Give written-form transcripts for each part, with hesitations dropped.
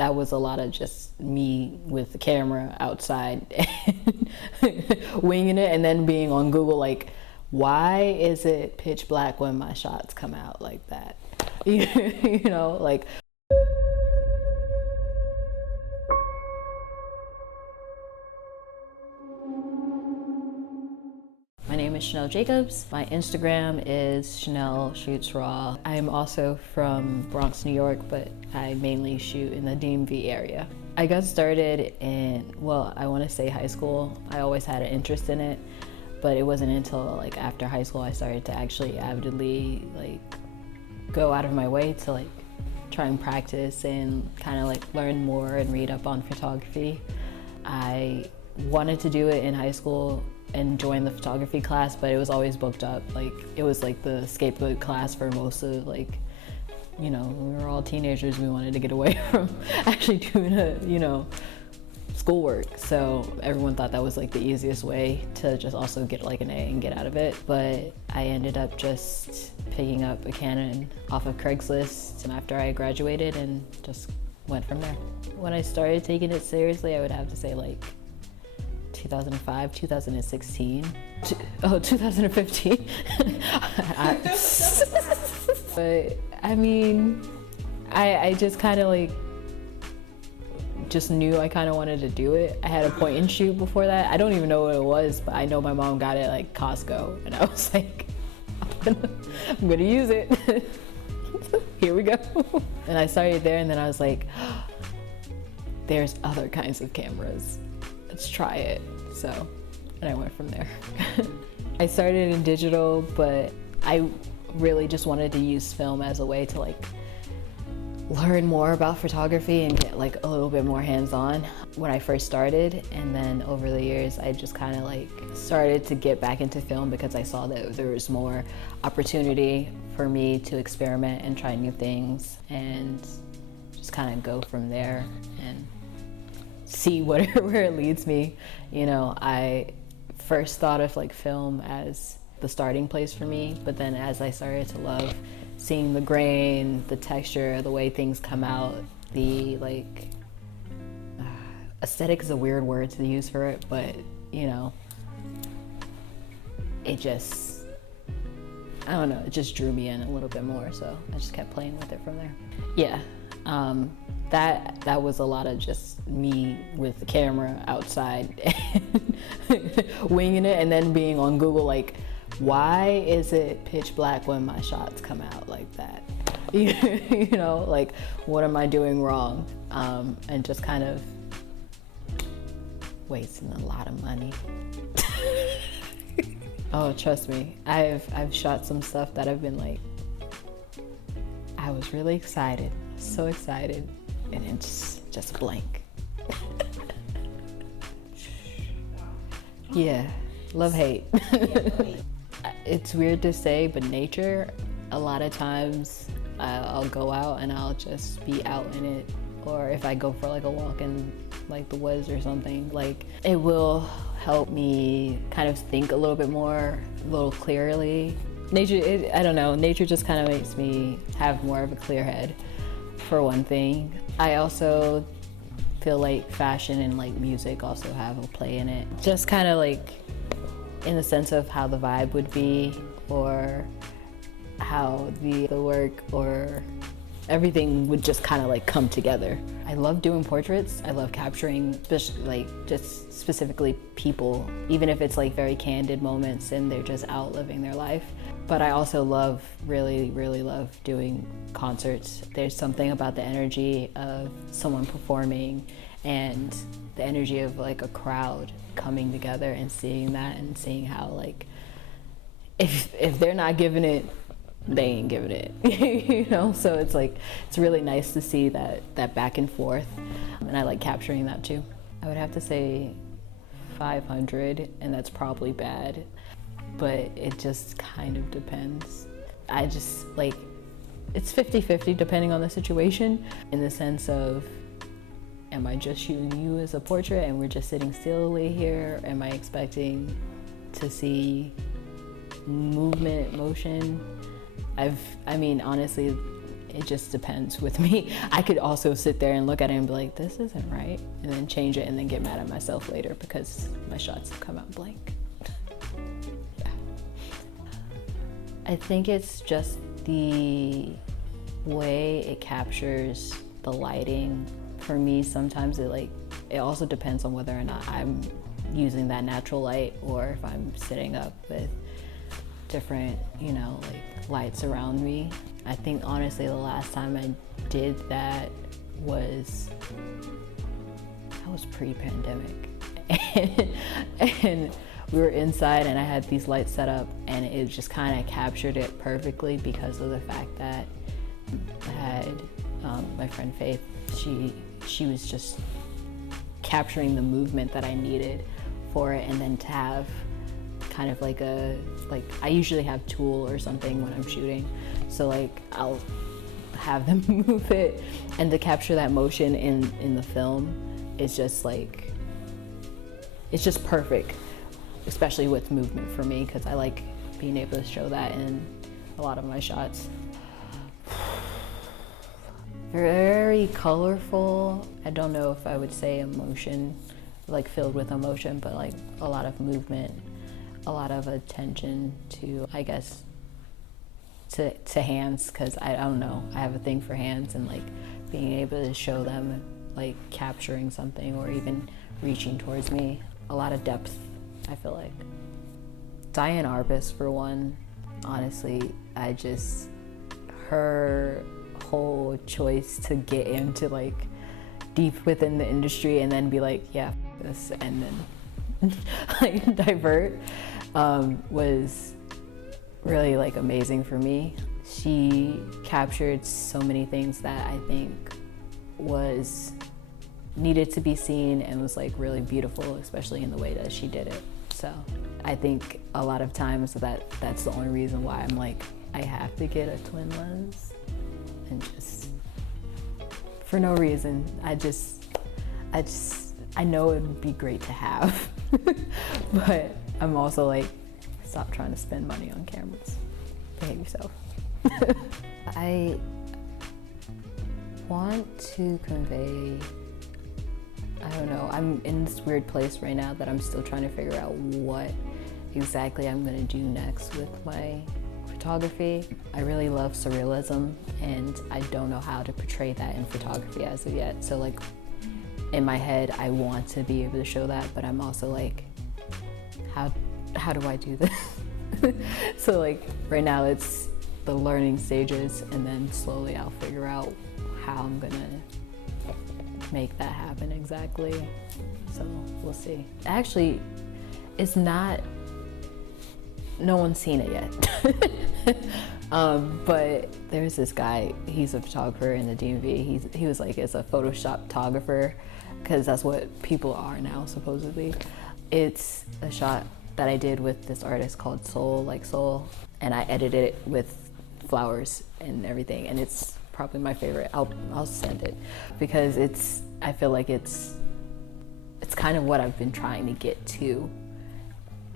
that was a lot of just me with the camera outside and winging it, and then being on Google like, why is it pitch black when my shots come out like that? You know, like. My name is Shanelle Jacobs. My Instagram is Shanelle Shoots Raw. I'm also from Bronx, New York, but I mainly shoot in the DMV area. I got started in, well, I want to say high school. I always had an interest in it, but it wasn't until like after high school I started to actually avidly like go out of my way to like try and practice and kind of like learn more and read up on photography. I wanted to do it in high school and join the photography class, but it was always booked up. Like it was like the scapegoat class for most of like, you know, we were all teenagers, we wanted to get away from actually doing schoolwork. So everyone thought that was like the easiest way to just also get like an A and get out of it. But I ended up just picking up a Canon off of Craigslist after I graduated and just went from there. When I started taking it seriously, I would have to say like 2005, 2016, 2015. But I mean, I just kind of like just knew I kind of wanted to do it. I had a point and shoot before that. I don't even know what it was, but I know my mom got it at like Costco, and I was like, I'm gonna use it. Here we go. And I started there, and then I was like, there's other kinds of cameras. Let's try it. So, and I went from there. I started in digital, but I really just wanted to use film as a way to like learn more about photography and get like a little bit more hands-on when I first started. And then over the years, I just kind of like started to get back into film because I saw that there was more opportunity for me to experiment and try new things and just kind of go from there and see where it leads me. You know, I first thought of like film as the starting place for me, but then as I started to love seeing the grain, the texture, the way things come out, the like, aesthetic is a weird word to use for it, but you know, it just, I don't know, it just drew me in a little bit more, so I just kept playing with it from there. Yeah, that was a lot of just me with the camera outside and winging it, and then being on Google like, why is it pitch black when my shots come out like that? You know, like, what am I doing wrong? And just kind of wasting a lot of money. Oh, trust me, I've shot some stuff that I've been like, I was really excited, so excited, and then just blank. Yeah, love hate. It's weird to say, but nature, a lot of times I'll go out and I'll just be out in it, or if I go for like a walk in like the woods or something, like it will help me kind of think a little bit more, a little clearly. Nature, I don't know, nature just kind of makes me have more of a clear head, for one thing. I also feel like fashion and like music also have a play in it. Just kind of like in the sense of how the vibe would be, or how the work or everything would just kind of like come together. I love doing portraits. I love capturing like just specifically people, even if it's like very candid moments and they're just out living their life. But I also love, really love doing concerts. There's something about the energy of someone performing and the energy of like a crowd coming together and seeing that and seeing how like, if they're not giving it, they ain't giving it, you know? So it's like, it's really nice to see that back and forth. And I like capturing that too. I would have to say 500, and that's probably bad, but it just kind of depends. I just like, it's 50-50 depending on the situation, in the sense of, am I just shooting you as a portrait and we're just sitting stillly here? Am I expecting to see movement, motion? I mean, honestly, it just depends with me. I could also sit there and look at it and be like, this isn't right, and then change it and then get mad at myself later because my shots have come out blank. Yeah. I think it's just the way it captures the lighting. For me, sometimes it also depends on whether or not I'm using that natural light or if I'm sitting up with different, lights around me. I think honestly the last time I did that was pre-pandemic. And we were inside and I had these lights set up and it just kind of captured it perfectly because of the fact that I had my friend Faith, she was just capturing the movement that I needed for it, and then to have kind of I usually have Tool or something when I'm shooting, so I'll have them move it, and to capture that motion in the film is just it's just perfect, especially with movement for me, because I like being able to show that in a lot of my shots. Very colorful. I don't know if I would say emotion, filled with emotion, but a lot of movement, a lot of attention to, I guess, to hands, because I don't know, I have a thing for hands, and being able to show them capturing something or even reaching towards me. A lot of depth, I feel like. Diane Arbus, for one, honestly, her whole choice to get into deep within the industry and then be yeah, this, and then divert, was really amazing for me. She captured so many things that I think needed to be seen and was really beautiful, especially in the way that she did it. So I think a lot of times that's the only reason why I'm I have to get a twin lens, and just for no reason. I know it would be great to have, but I'm also stop trying to spend money on cameras. Behave yourself. I want to convey, I don't know, I'm in this weird place right now that I'm still trying to figure out what exactly I'm gonna do next with my photography. I really love surrealism, and I don't know how to portray that in photography as of yet. So in my head, I want to be able to show that, but I'm also how do I do this? So right now it's the learning stages, and then slowly I'll figure out how I'm gonna make that happen exactly. So we'll see. Actually, it's not, no one's seen it yet. But there's this guy, he's a photographer in the DMV. He was it's a Photoshop photographer, because that's what people are now, supposedly. It's a shot that I did with this artist called Soul, and I edited it with flowers and everything, and it's probably my favorite. I'll send it, because I feel it's kind of what I've been trying to get to,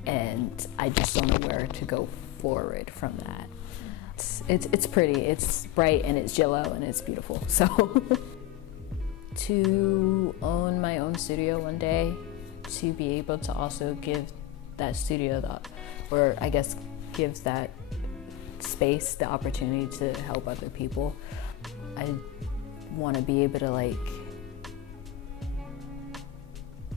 and I just don't know where to go forward from that. It's pretty, it's bright, and it's yellow, and it's beautiful. So to own my own studio one day, to be able to also give that studio or I guess gives that space the opportunity to help other people. I want to be able to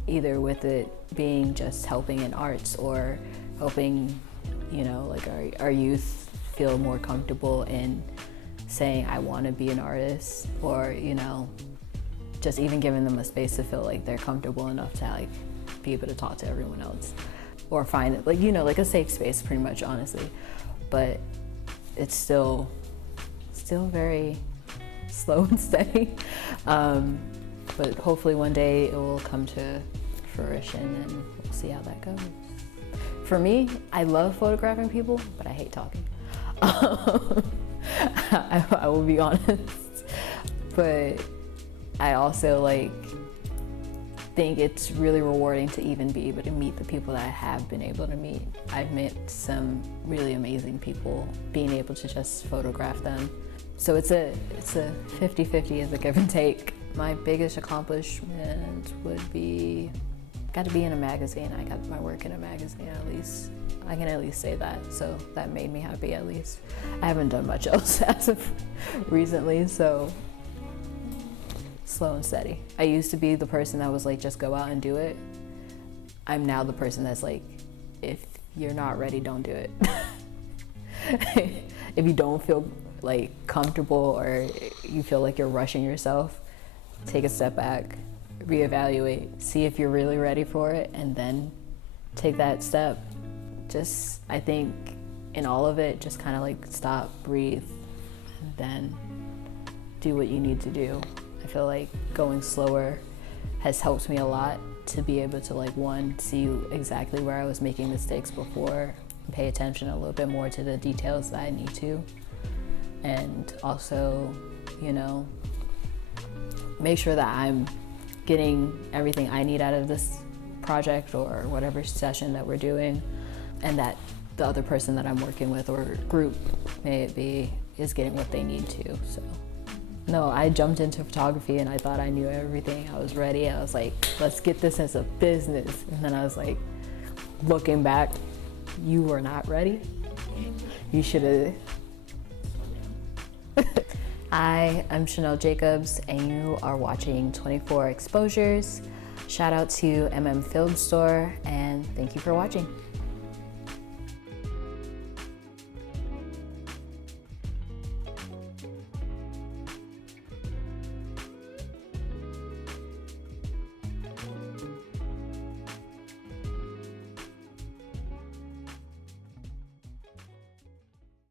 either with it being just helping in arts, or helping our youth feel more comfortable in saying I want to be an artist, or just even giving them a space to feel they're comfortable enough to be able to talk to everyone else, or find it a safe space, pretty much, honestly. But it's still very slow and steady, but hopefully one day it will come to fruition, and we'll see how that goes. For me, I love photographing people, but I hate talking. I will be honest, but I also think it's really rewarding to even be able to meet the people that I have been able to meet. I've met some really amazing people, being able to just photograph them. So it's a 50-50 as a give and take. My biggest accomplishment would be, got to be in a magazine. I got my work in a magazine at least. I can at least say that, so that made me happy at least. I haven't done much else as of recently, so slow and steady. I used to be the person that was like, just go out and do it. I'm now the person that's like, if you're not ready, don't do it. If you don't feel like comfortable or you feel like you're rushing yourself, take a step back, reevaluate, see if you're really ready for it, and then take that step. Just, I think in all of it, just kind of like stop, breathe, and then do what you need to do. I feel like going slower has helped me a lot to be able to, like, one, see exactly where I was making mistakes before, pay attention a little bit more to the details that I need to, and also, you know, make sure that I'm getting everything I need out of this project or whatever session that we're doing, and that the other person that I'm working with, or group may it be, is getting what they need to. So no, I jumped into photography and I thought I knew everything. I was ready. I was like, let's get this as a business. And then I was like, looking back, you were not ready. You should have. Hi, I'm Shanelle Jacobs, and you are watching 24 Exposures. Shout out to MMfilmstore, and thank you for watching.